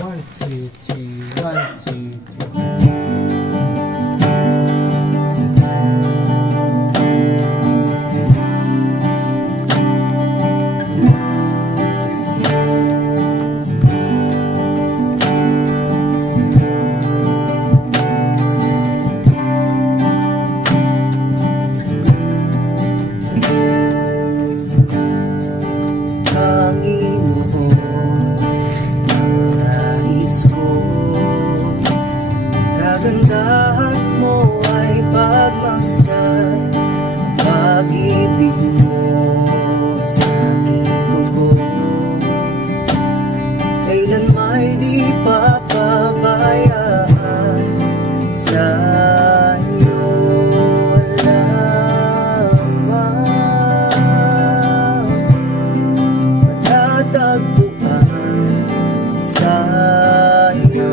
One, two, two, one, two, two. Kagandahan mo ay pagmasdan, pag-ibig mo sa aking dugo, kailan may di papabayaan sa iyo lamang, matatagpuan sa iyo.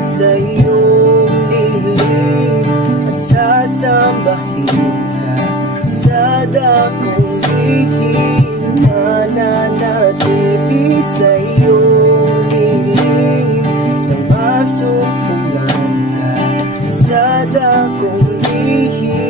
Sa iyong dilim at sasambahin ka sa dakong lihim, mananatili sa iyong dilim nang masumpungan ka sa dakong lihim.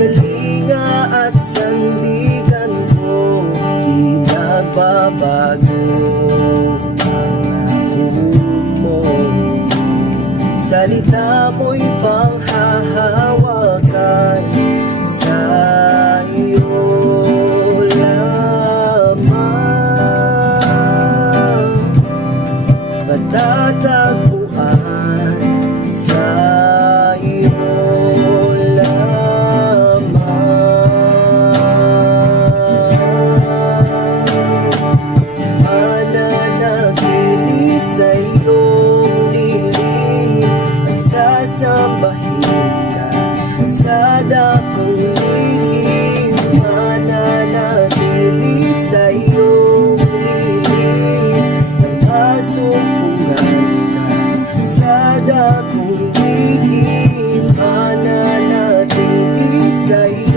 Kalinga at sandigan ko, di nagbabago ang mo. Salita mo'y panghahawakan sa iyo lamang, matatagpuan sa iyo. Sasambahin ka sa dakong lihim, mananatili sa iyong lihim nang masumpungan ka sa dakong lihim, mananatili sa iyong